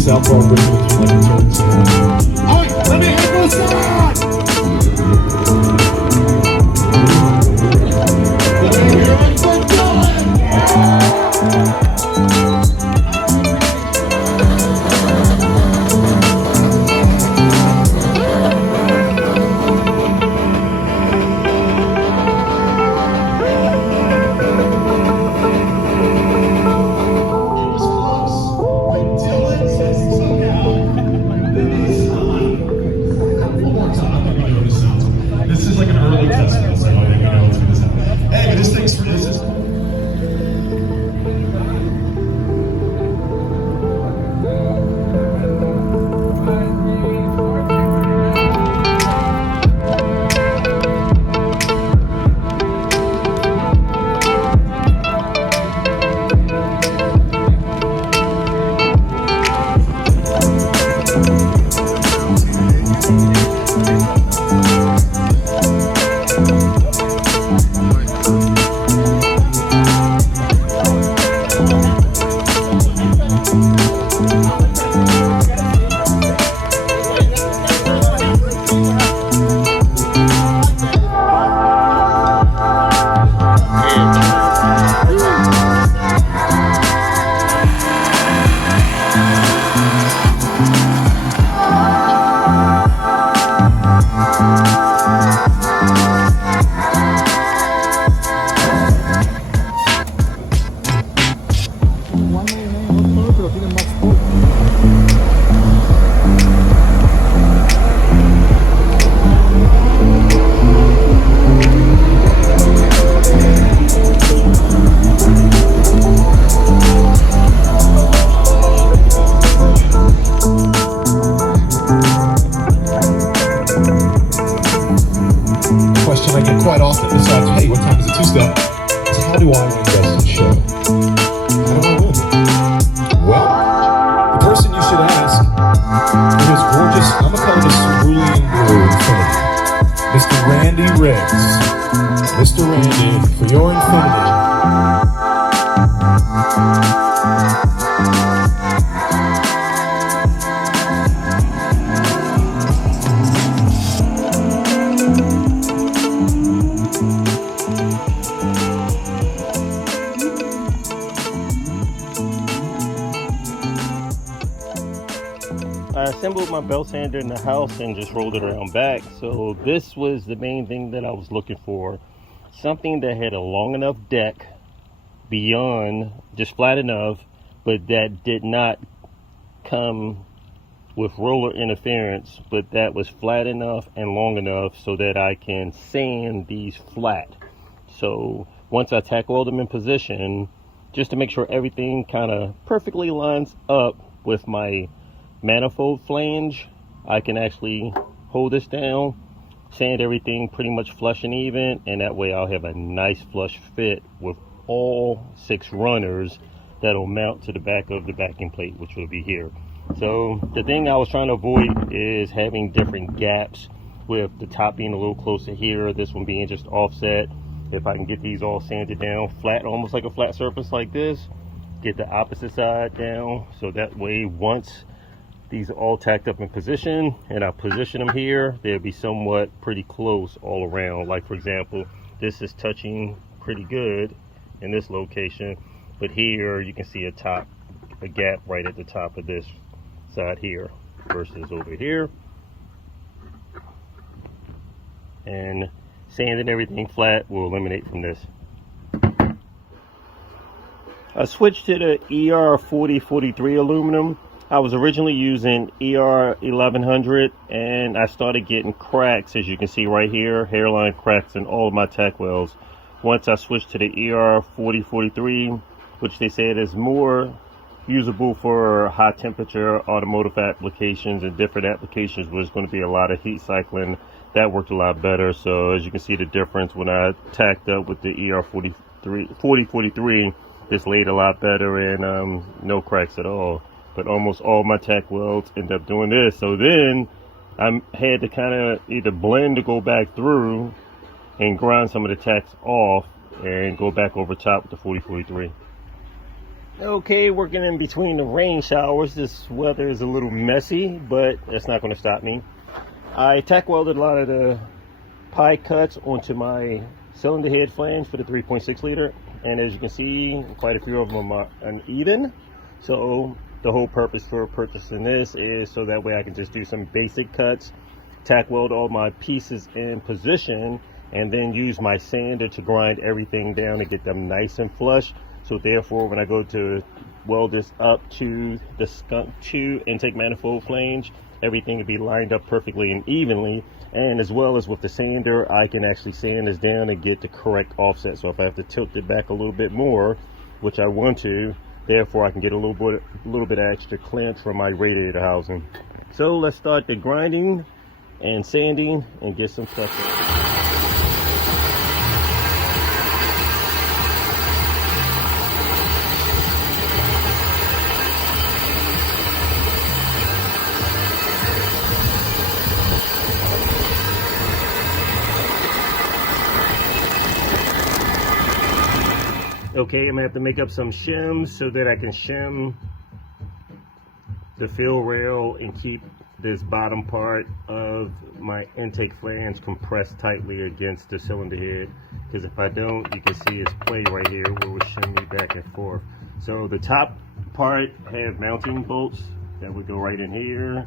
Southpaw bridge with like turns. Alright, let me hit those sides! Let me hear it for Dylan! This is like an early test, so I think we know what's going to happen. Hey, but this thing's for this. Question I get quite often besides, hey, what time is the two-step? Is how do I win best in show? How do I win? Well, the person you should ask for his gorgeous, I'm gonna call it a cerulean blue infinity. Mr. Randy Riggs. Mr. Randy, for your infinity. I assembled my belt sander in the house and just rolled it around back. So this was the main thing that I was looking for. Something that had a long enough deck beyond, just flat enough, but that did not come with roller interference, but that was flat enough and long enough so that I can sand these flat. So once I tackle them in position, just to make sure everything kind of perfectly lines up with my manifold flange, I can actually hold this down, sand everything pretty much flush and even, and that way I'll have a nice flush fit with all 6 runners that'll mount to the back of the backing plate, which will be here. So the thing I was trying to avoid is having different gaps, with the top being a little closer here, this one being just offset. If I can get these all sanded down flat, almost like a flat surface like this, get the opposite side down, so that way once these are all tacked up in position and I position them here, they'll be somewhat pretty close all around. Like for example, this is touching pretty good in this location, but here you can see a gap right at the top of this side here versus over here. And sanding everything flat will eliminate from this. I switched to the ER4043 aluminum. I was originally using ER1100 and I started getting cracks, as you can see right here, hairline cracks in all of my tack welds. Once I switched to the ER4043, which they said is more usable for high temperature automotive applications and different applications where there's going to be a lot of heat cycling, that worked a lot better. So as you can see the difference when I tacked up with the ER4043, this laid a lot better and no cracks at all. But almost all my tack welds end up doing this. So then I had to kind of either blend to go back through and grind some of the tacks off and go back over top with the 4043. Okay, working in between the rain showers. This weather is a little messy, but that's not going to stop me. I tack welded a lot of the pie cuts onto my cylinder head flange for the 3.6 liter. And as you can see, quite a few of them are uneven. So the whole purpose for purchasing this is so that way I can just do some basic cuts, tack weld all my pieces in position, and then use my sander to grind everything down and get them nice and flush. So therefore, when I go to weld this up to the Skunk 2 intake manifold flange, everything will be lined up perfectly and evenly. And as well as with the sander, I can actually sand this down and get the correct offset. So if I have to tilt it back a little bit more, which I want to, therefore I can get a little bit of extra clearance from my radiator housing. So let's start the grinding and sanding and get some stuff in. Okay, I'm gonna have to make up some shims so that I can shim the fill rail and keep this bottom part of my intake flange compressed tightly against the cylinder head. Because if I don't, you can see it's play right here where we're shimming back and forth. So the top part have mounting bolts that would go right in here,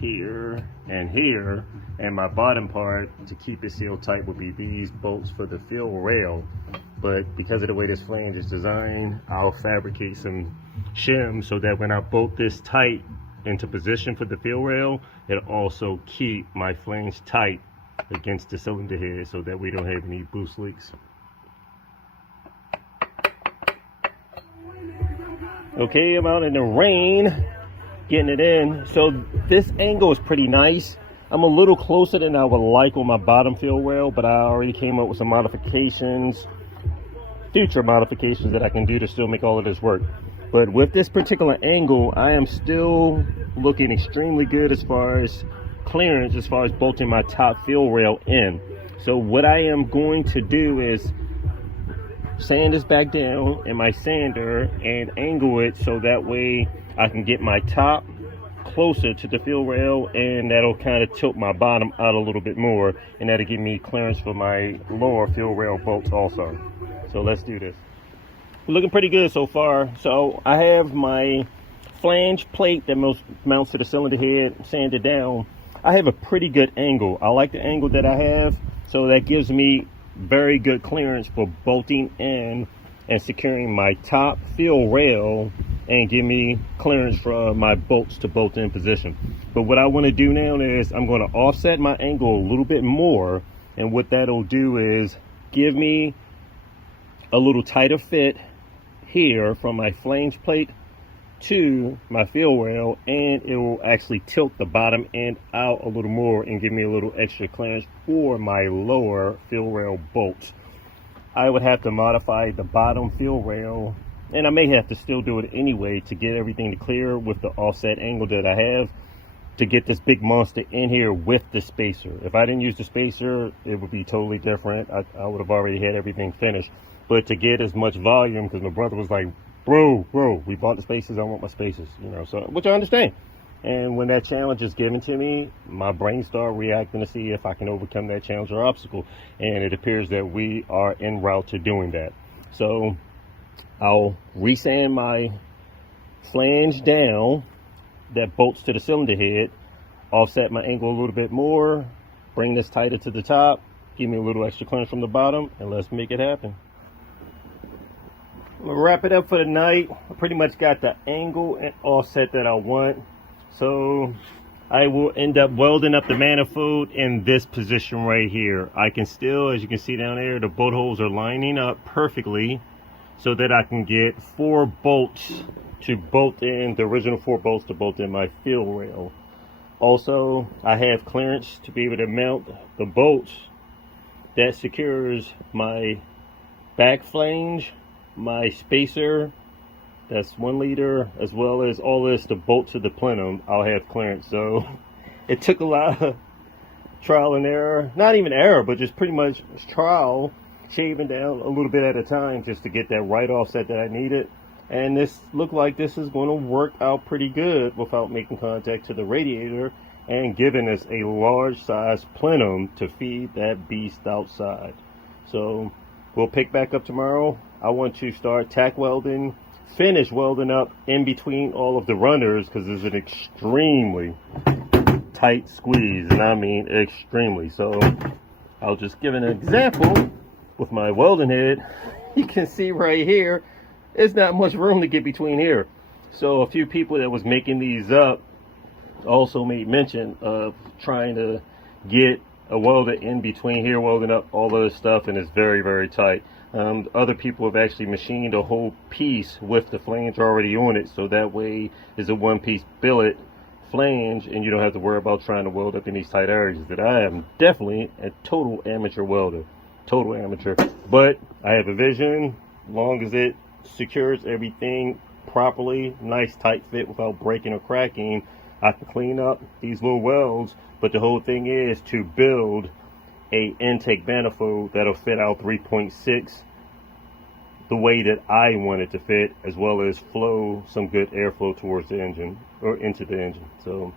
here, and here. And my bottom part, to keep it sealed tight, would be these bolts for the fill rail. But because of the way this flange is designed, I'll fabricate some shims so that when I bolt this tight into position for the fill rail, it'll also keep my flange tight against the cylinder head so that we don't have any boost leaks. Okay, I'm out in the rain getting it in. So this angle is pretty nice. I'm a little closer than I would like on my bottom fill rail, but I already came up with some modifications, future modifications that I can do to still make all of this work. But with this particular angle, I am still looking extremely good as far as clearance, as far as bolting my top fill rail in. So what I am going to do is sand this back down in my sander and angle it so that way I can get my top closer to the fill rail, and that'll kind of tilt my bottom out a little bit more, and that'll give me clearance for my lower fill rail bolts also. So let's do this. Looking pretty good so far. So I have my flange plate that mounts to the cylinder head sanded down. I have a pretty good angle. I like the angle that I have, so that gives me very good clearance for bolting in and securing my top fill rail and give me clearance for my bolts to bolt in position. But what I want to do now is I'm going to offset my angle a little bit more, and what that'll do is give me a little tighter fit here from my flange plate to my fill rail, and it will actually tilt the bottom end out a little more and give me a little extra clearance for my lower fill rail bolts. I would have to modify the bottom fill rail, and I may have to still do it anyway to get everything to clear with the offset angle that I have to get this big monster in here with the spacer. If I didn't use the spacer, it would be totally different. I would have already had everything finished. But to get as much volume, because my brother was like, bro, we bought the spacers, I want my spacers, you know, so, which I understand. And when that challenge is given to me, my brain started reacting to see if I can overcome that challenge or obstacle. And it appears that we are en route to doing that. So I'll resand my flange down that bolts to the cylinder head, offset my angle a little bit more, bring this tighter to the top, give me a little extra clearance from the bottom, and let's make it happen. I'm gonna wrap it up for the night. I pretty much got the angle and offset that I want. So I will end up welding up the manifold in this position right here. I can still, as you can see down there, the bolt holes are lining up perfectly so that I can get 4 bolts to bolt in, the original 4 bolts to bolt in my fill rail. Also, I have clearance to be able to mount the bolts that secures my back flange, my spacer, that's 1 liter, as well as all this to bolt to the plenum. I'll have clearance. So it took a lot of trial and error, not even error, but just pretty much trial, shaving down a little bit at a time just to get that right offset that I needed. And this looked like this is going to work out pretty good without making contact to the radiator and giving us a large size plenum to feed that beast outside. So we'll pick back up tomorrow. I want to start tack welding, finish welding up in between all of the runners, because it's an extremely tight squeeze, and I mean extremely. So I'll just give an example with my welding head. You can see right here, there's not much room to get between here. So a few people that was making these up also made mention of trying to get a welder in between here, welding up all of this stuff, and it's very, very tight. Other people have actually machined a whole piece with the flange already on it, so that way it's a 1-piece billet flange, and you don't have to worry about trying to weld up in these tight areas. That I am definitely a total amateur welder, total amateur, but I have a vision. Long as it secures everything properly, nice tight fit without breaking or cracking, I can clean up these little welds. But the whole thing is to build a intake manifold that'll fit out 3.6 the way that I want it to fit, as well as flow some good airflow towards the engine or into the engine. So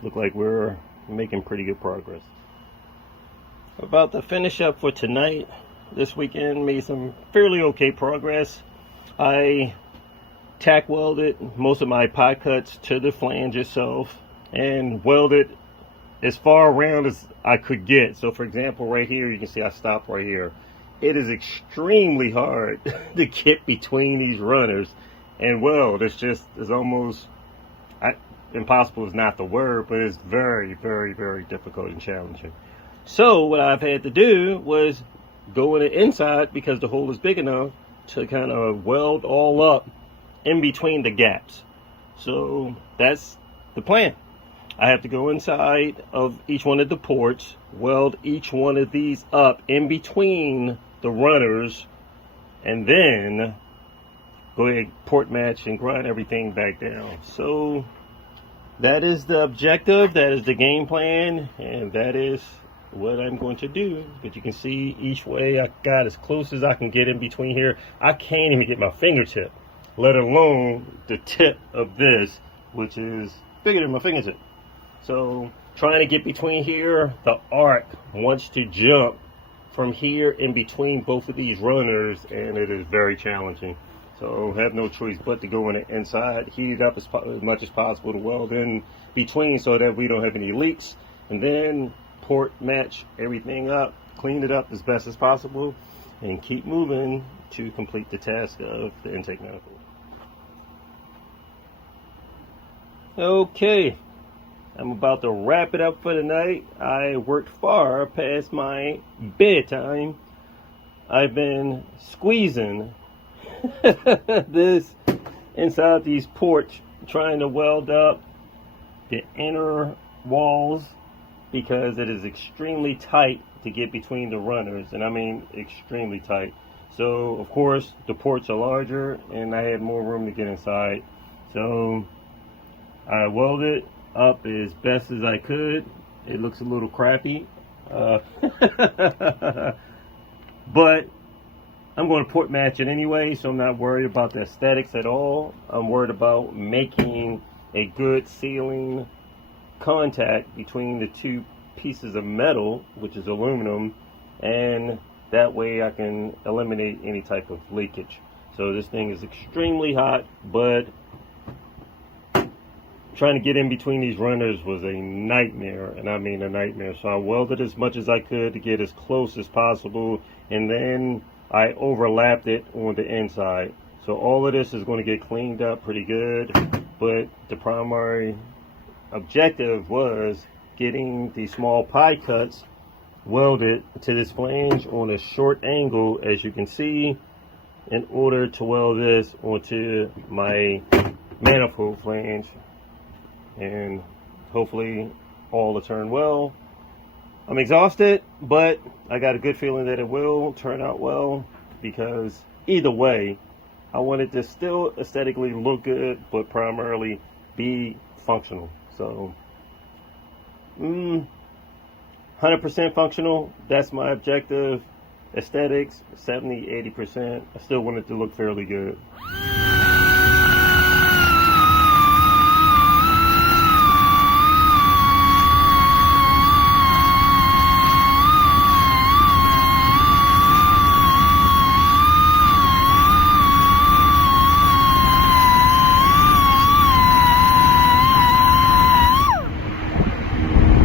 look like we're making pretty good progress. About to finish up for tonight. This weekend made some fairly okay progress. I tack welded most of my pie cuts to the flange itself and welded as far around as I could get. So for example, right here, you can see I stopped right here. It is extremely hard to get between these runners and weld. It's almost, impossible is not the word, but it's very, very, very difficult and challenging. So what I've had to do was go in the inside, because the hole is big enough to kind of weld all up in between the gaps. So that's the plan. I have to go inside of each one of the ports, weld each one of these up in between the runners, and then go ahead, port match, and grind everything back down. So that is the objective, that is the game plan, and that is what I'm going to do. But you can see each way I got as close as I can get in between here. I can't even get my fingertip, let alone the tip of this, which is bigger than my fingertip. So trying to get between here, the arc wants to jump from here in between both of these runners, and it is very challenging. So have no choice but to go in the inside, heat it up as much as possible to weld in between so that we don't have any leaks, and then port match everything up, clean it up as best as possible, and keep moving to complete the task of the intake manifold. Okay, I'm about to wrap it up for the night. I worked far past my bedtime. I've been squeezing this inside these ports, trying to weld up the inner walls, because it is extremely tight to get between the runners, and I mean extremely tight. So of course the ports are larger and I had more room to get inside, so I welded up as best as I could. It looks a little crappy, but I'm going to port match it anyway, so I'm not worried about the aesthetics at all. I'm worried about making a good sealing contact between the two pieces of metal, which is aluminum, and that way I can eliminate any type of leakage. So this thing is extremely hot, but trying to get in between these runners was a nightmare, and I mean a nightmare. So I welded as much as I could to get as close as possible, and then I overlapped it on the inside. So all of this is going to get cleaned up pretty good, but the primary objective was getting the small pie cuts welded to this flange on a short angle, as you can see, in order to weld this onto my manifold flange, and hopefully all will turn well. I'm exhausted, but I got a good feeling that it will turn out well, because either way, I want it to still aesthetically look good, but primarily be functional. So 100% functional, that's my objective. Aesthetics, 70-80%. I still want it to look fairly good.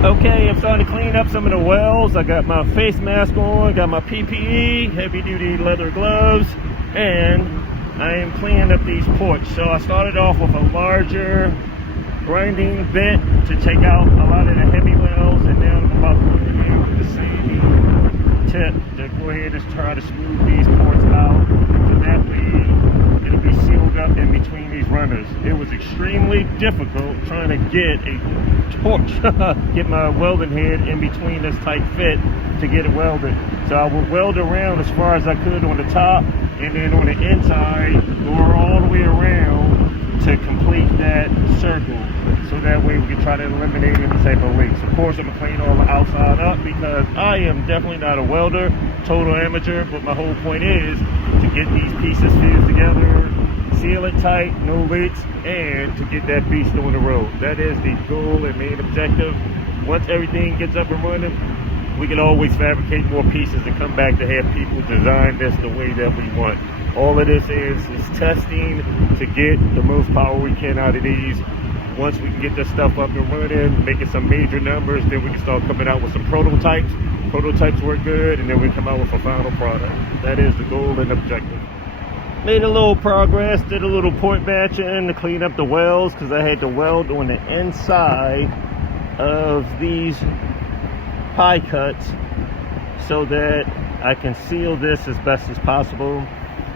Okay, I'm starting to clean up some of the welds. I got my face mask on, got my PPE, heavy duty leather gloves, and I am cleaning up these ports. So I started off with a larger grinding bit to take out a lot of the heavy welds, and now I'm about to go in here with the same tip to go ahead and try to smooth these ports out, so that way it'll be sealed up in between these runners. It was extremely difficult trying to get a torch, get my welding head in between this tight fit to get it welded. So I would weld around as far as I could on the top, and then on the inside go all the way around to complete that circle, so that way we can try to eliminate any type of leaks. Of course, I'm gonna clean all the outside up, because I am definitely not a welder, total amateur, but my whole point is to get these pieces fused together, seal it tight, no leaks, and to get that beast on the road. That is the goal and main objective. Once everything gets up and running, we can always fabricate more pieces and come back to have people design this the way that we want. All of this is testing to get the most power we can out of these. Once we can get this stuff up and running, making some major numbers, then we can start coming out with some prototypes. Prototypes work good, and then we come out with a final product. That is the goal and objective. Made a little progress, did a little port batching to clean up the welds, because I had to weld on the inside of these pie cuts so that I can seal this as best as possible.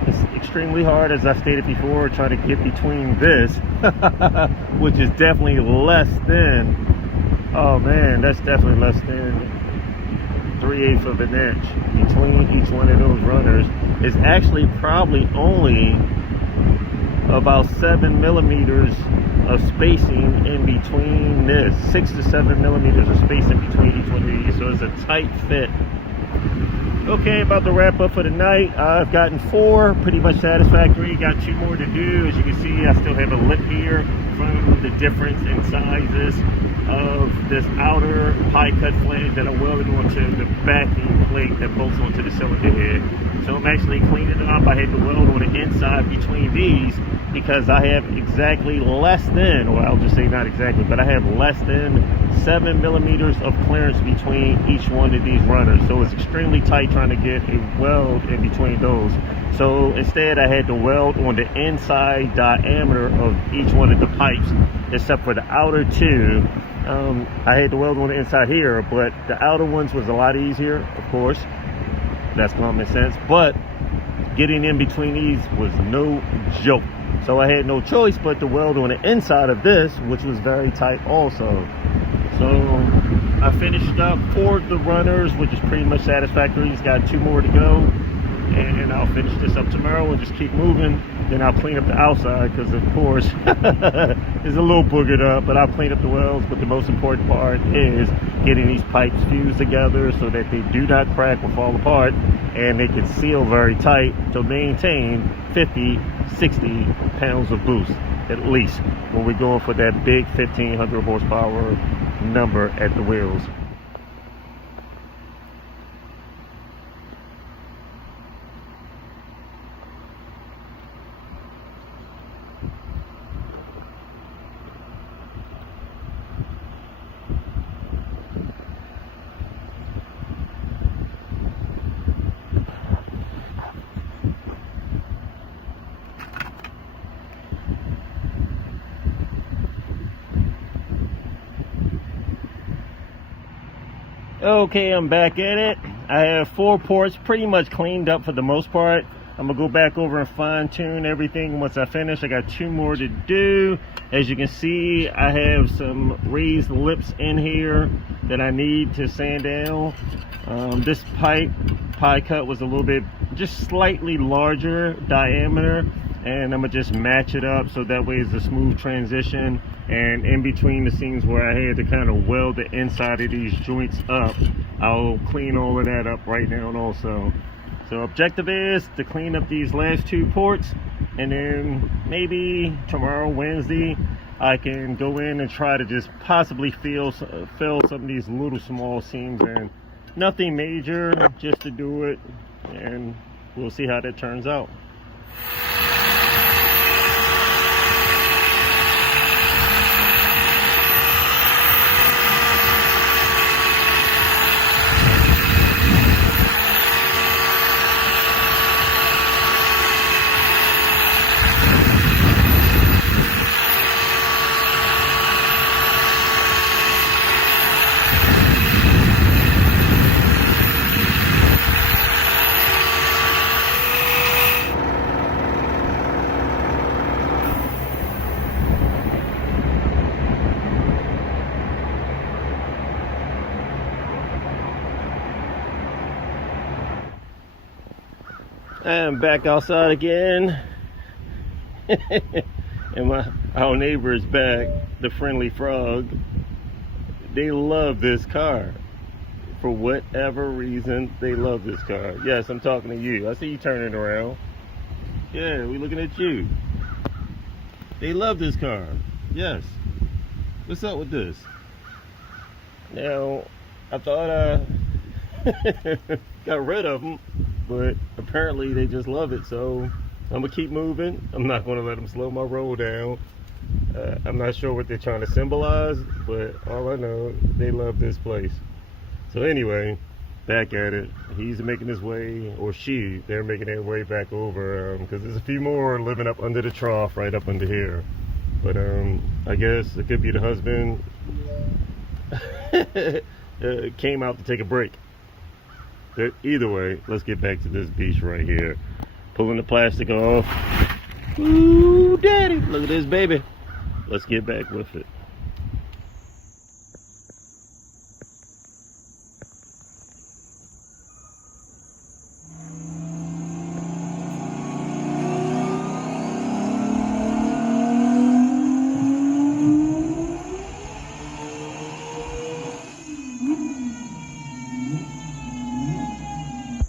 It's extremely hard, as I stated before, trying to get between this, which is definitely less than, oh man, that's definitely less than 3/8 of an inch between each one of those runners. Is actually probably only about 7 millimeters of spacing in between this, 6 to 7 millimeters of spacing between each one of these, so it's a tight fit. Okay, about to wrap up for the night. I've gotten 4, pretty much satisfactory. Got 2 more to do. As you can see, I still have a lip here from the difference in sizes of this outer pie cut flange that I welded onto the backing plate that bolts onto the cylinder head. So I'm actually cleaning it up. I had to weld on the inside between these, because I have exactly less than, or I'll just say not exactly, but I have less than 7 millimeters of clearance between each one of these runners. So it's extremely tight trying to get a weld in between those. So instead I had to weld on the inside diameter of each one of the pipes, except for the outer 2. I had to weld on the inside here, but the outer ones was a lot easier, of course. That's common sense. But getting in between these was no joke. So I had no choice but to weld on the inside of this, which was very tight also. So I finished up 4 of the runners, which is pretty much satisfactory. He's got 2 more to go, and I'll finish this up tomorrow and just keep moving. Then I'll clean up the outside, because of course it's a little boogered up, but I'll clean up the welds. But the most important part is getting these pipes fused together so that they do not crack or fall apart, and they can seal very tight to maintain 50-60 pounds of boost at least when we're going for that big 1500 horsepower number at the wheels. Okay, I'm back at it. I have 4 ports pretty much cleaned up for the most part. I'm gonna go back over and fine tune everything once I finish. I got 2 more to do. As you can see, I have some raised lips in here that I need to sand down. This pie cut was a little bit, just slightly larger diameter, and I'm gonna just match it up so that way it's a smooth transition. And in between the seams where I had to kind of weld the inside of these joints up, I'll clean all of that up right now also. So objective is to clean up these last 2 ports, and then maybe tomorrow, Wednesday, I can go in and try to just possibly fill some of these little small seams in. Nothing major, just to do it, and we'll see how that turns out. I'm back outside again. And our neighbor is back, the friendly frog. They love this car. For whatever reason, they love this car. Yes, I'm talking to you. I see you turning around. Yeah, we're looking at you. They love this car. Yes. What's up with this? Now, I thought I got rid of them, but apparently they just love it, so I'm gonna keep moving. I'm not gonna let them slow my roll down. I'm not sure what they're trying to symbolize, but all I know, they love this place. So anyway, back at it. He's making his way, or they're making their way back over, because there's a few more living up under the trough, right up under here. But I guess it could be the husband came out to take a break. But either way, let's get back to this beach right here. Pulling the plastic off. Ooh, daddy, look at this baby. Let's get back with it.